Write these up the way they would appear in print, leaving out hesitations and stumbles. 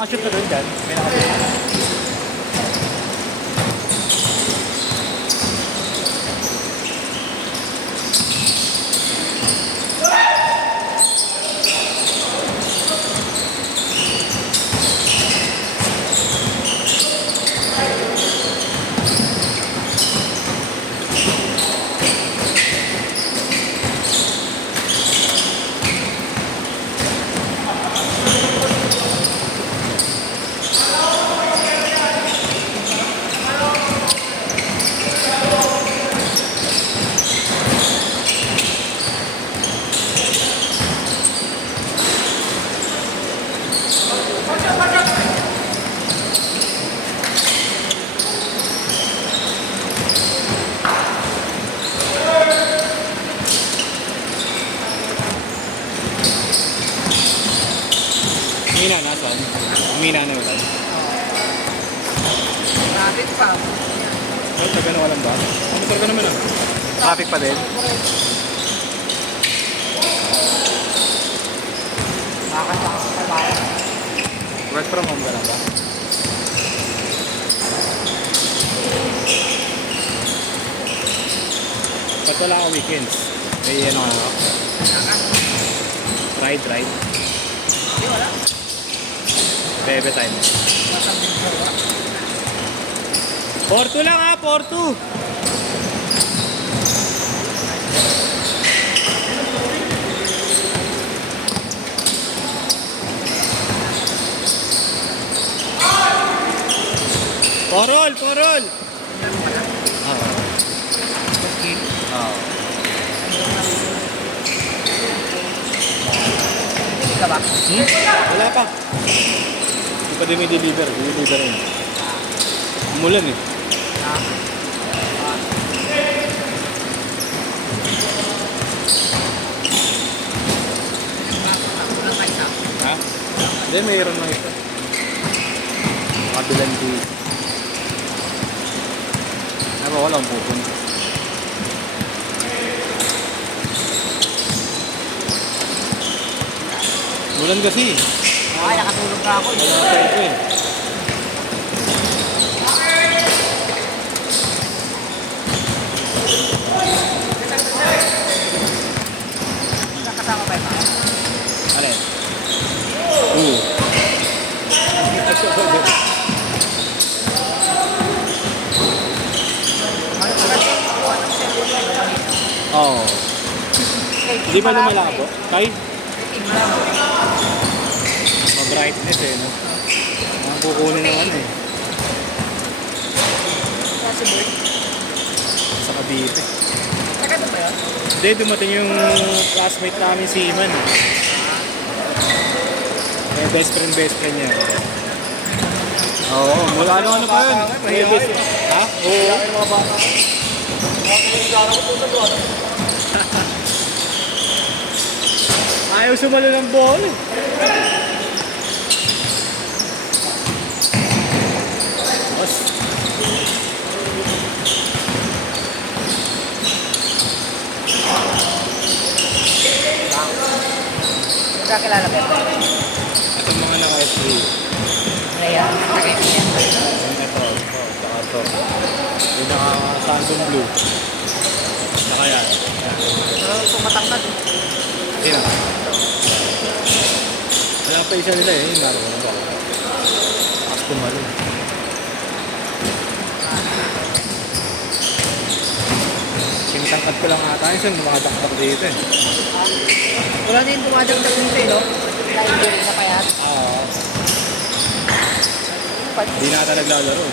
Shoot ka doon dyan. May nakashoot. Mina, nasan? Mina na ulan. Traffic pa. Ay, taga na walang ba? Ano talaga naman ah? Traffic pa din? Makakasama sa trabaho. Work from home ka lang ba? Ba't wala ka weekends? May ano ano? Ride. Hindi, wala. Bebe time. Masabing dalawa. 4-2 lang ha, 4-2. Porol! Oo. Hindi ka ba? Wala pa. Hindi pa din may deliver. Deliver rin. Umulan eh. Ha? Hindi, mayroon lang ito. Kabilang dito. Ay ba, walang pupunta. Umulan kasi. Ay, nakatulog na ako. Wala pa ito eh. Nakasama pa ito. Alin? Oo. Oo. Hindi ba lumalabo? Kay? Ma-brightness eh, no? Ang kukunin naman eh. Kasi boy. Sa Cavite. Nakano ba yun? Hindi, dumating yung classmate namin si Iman. Eh, best friend niya. Oo, mula ano pa yun? May best friend. Ha? Oo. Ayaw sumalo ng ball eh. Boss. Kakilala ba ito? Itong mga naka-FB. Ayan, nakaibigan. Ito, saka ito. Yung naka-Santon Blue. Saka yan. Pero tumatangkad. Sino? Wala pa isa nila eh. Yung naroon ba? Tapos kumalo. Sinitangkad ko lang ata. Yung lumakadaktak dito eh. Wala din dumadagdag dito eh, no? Dahil hindi rin na payat. Oo. Hindi na ata naglalaro.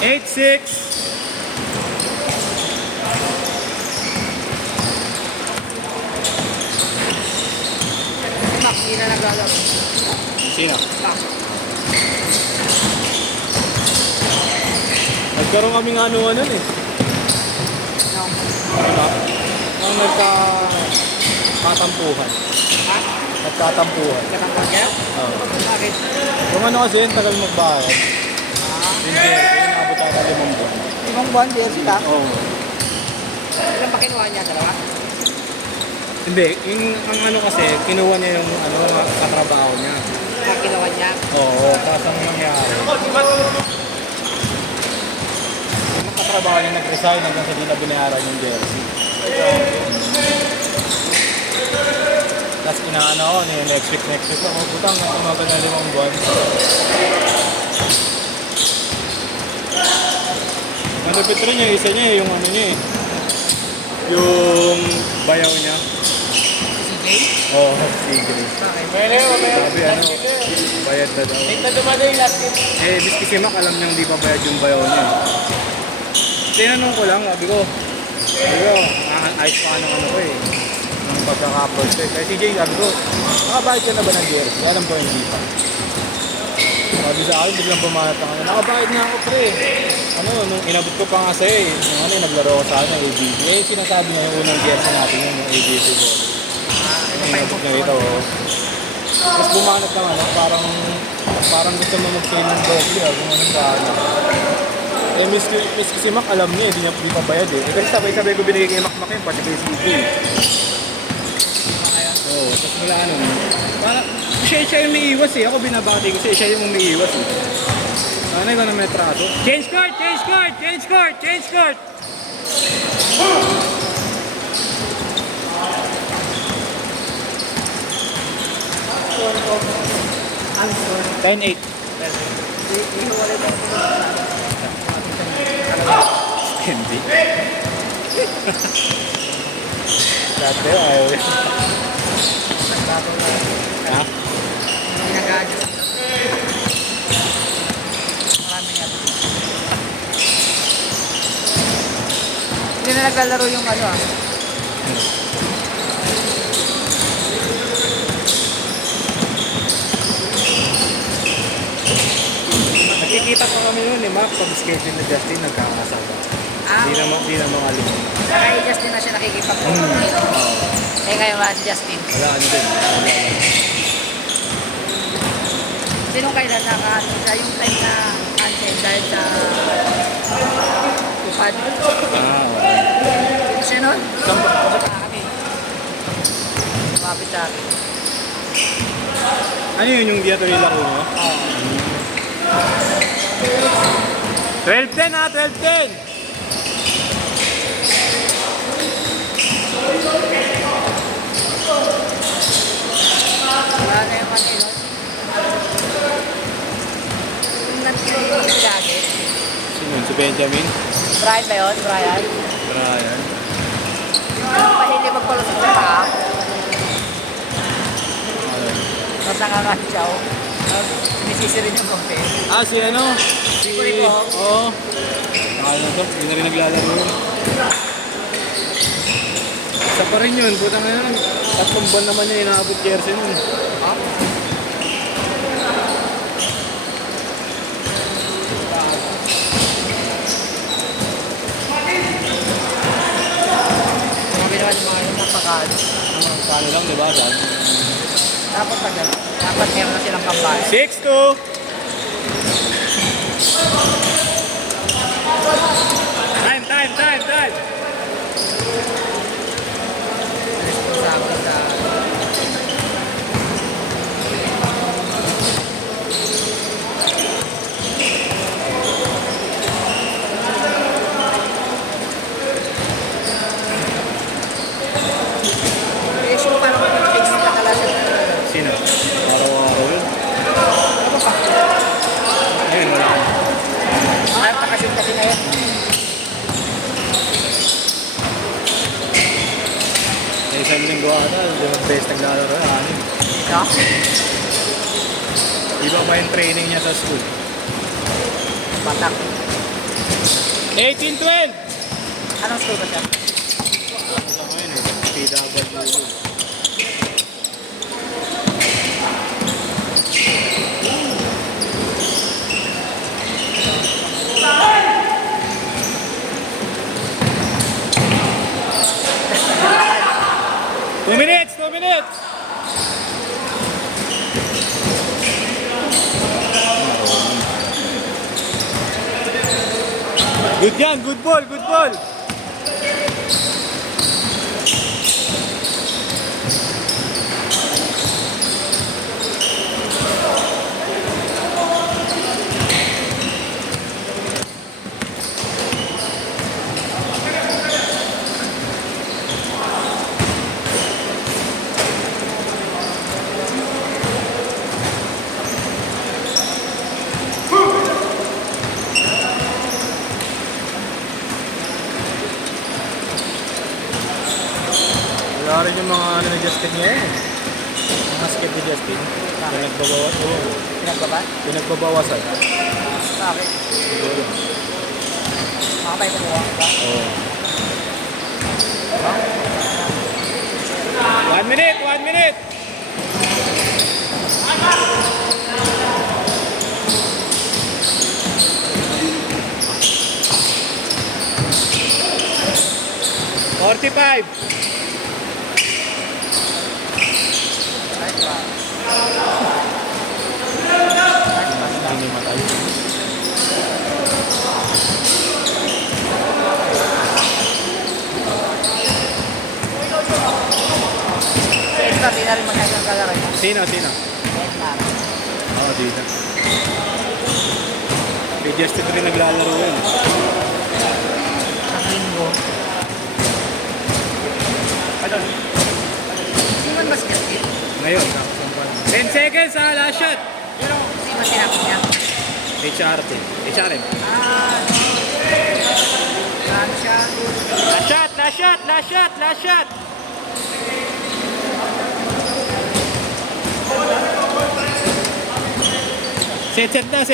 8-6. Mac, hindi na naglalaro. Sino? Mac. Nagkaroon kami nga ano nun eh. No. Diba? Ang nagkatampuhan. Ha? Nagkatampuhan. Katangkad ka? Oo. Bakit? Kung ano kasi, yung tagal magbayad. Ah, Hindi, kaya naabot ata 5 buwan. 5 buwan, jersey ka? Oo. Ilan pa kinuha niya? Dalawa? Hindi, yung ang ano kasi, kinuha niya yung ano, katrabaho niya. Kinuha niya Oo, tapos ang nangyari. Yung makatrabaho niya nag-resign hanggang sa di na binayaran yung jersey. Tapos inaano ako, next week ako. Butang, tumagal na 5 buwan. Malupit rin yung isa niya yung ano niya eh. Yung bayaw niya. Si CJ? Oo, si Grace. Bakit? Sabi ano, bayad na daw. Ito dumating last week. Biski si Mac, alam niyang di pa bayad yung bayaw niya eh. Tinanong ko lang, sabi ko, ayos pa ng ano ko eh. Yung pagkaka-first eh. Kaya si Jay, sabi ko, nakabayad ka na ba ng jersey? Alam ko hindi pa. Sabi sa akin, biglang pumatang ano, nakabayad na ako pre. Ano, nung inabot ko pa nga sa'yo eh. Yung ano, naglaro ko sa ano, ABB. Eh, sinasabi niya yung unang jersey natin yun, yung ABB ko. Yung inabot na ito, oh. Tapos bumanat lang ano, parang gusto mo mag-fail ng doble ah, kung anong paano. Eh, miss si Mac, alam niya, hindi niya pa bayad eh. Kasi sabay-sabay ko binigay kay Mac yun, pati kay CJ. Oo, tapos mula ano, parang siya yung umiiwas eh. Ako binabati ko siya yung umiiwas eh. Ano ko na may trato? Change court! Change court! Change court! Change court! Ang score. 10-8. Hindi. Dati ayaw yun. Ha? Nag-a-adjust. Marami nga. Hindi na naglalaro yung ano ah. Nakikita pa kami noon eh, Mac, pag schedule na Justin, nagkakasama. Di na alis. Kaya Justin na siya nakikipag Eh kaya ba si Justin? Wala ano din. Sino kailan nakaano siya yung time na cancel dahil sa tupad? Okay. Sino nun? Sa kami. Lumapit sa akin. Ano yun yung diato nila ko, no? 12-10 ha, 12-10! Wala na yung ano yun. Yung nag-release lagi. Sino yun? Si Benjamin? Brian ba yun? Brian? Brian? Yung ano pahili magpalusot sa paa. Tapos nakakatsaw. Sinisisi rin yung kompe. Si ano? Si... Rico. Oo. Nakala na to, hindi na rin naglalaro yun. Isa pa rin yun, putang na yun. 3 buwan naman niya inaabot jersey nun. Ha? Grabe naman yung mga yun napakaano. Paano lang, di ba? Dapat na gano'n. Dapat meron na silang kampanya. 6-2! Time! Responsable sa... Issue pa naman yung fix na kalasan. Sino? Araw-araw yun. Ano pa? Ayun, wala na. Ayaw takasin kasi na yun. Isang linggo ata, yung best naglalaro yan. No? Iba ba yung training niya sa school? Batak. 18-12! Anong school ba siya? Ano sa ngayon eh? PWU. Two minutes! Good yan! Good ball! Justin ngayon. Mga skip ni Justin. Pinagbabawas. Oo. Pinagbaba? Pinagbabawasan. Bakit? Siguro. Makapay ko ba? Oo. 1 minute! 1 minute! $45. Hindi matay. Sa extra, di na rin magkakang kalaro yun. Sino? Sino? Extra. Oo, dito. May Justin rin naglalaro yun. Sa linggo. Hindi man basket kit. Ngayon, nakasampan. 10 seconds ha, last shot. Pero hindi man tinapos niya. HRT. HRM. Ano siya? Last shot, last shot, last shot, last shot. Set na,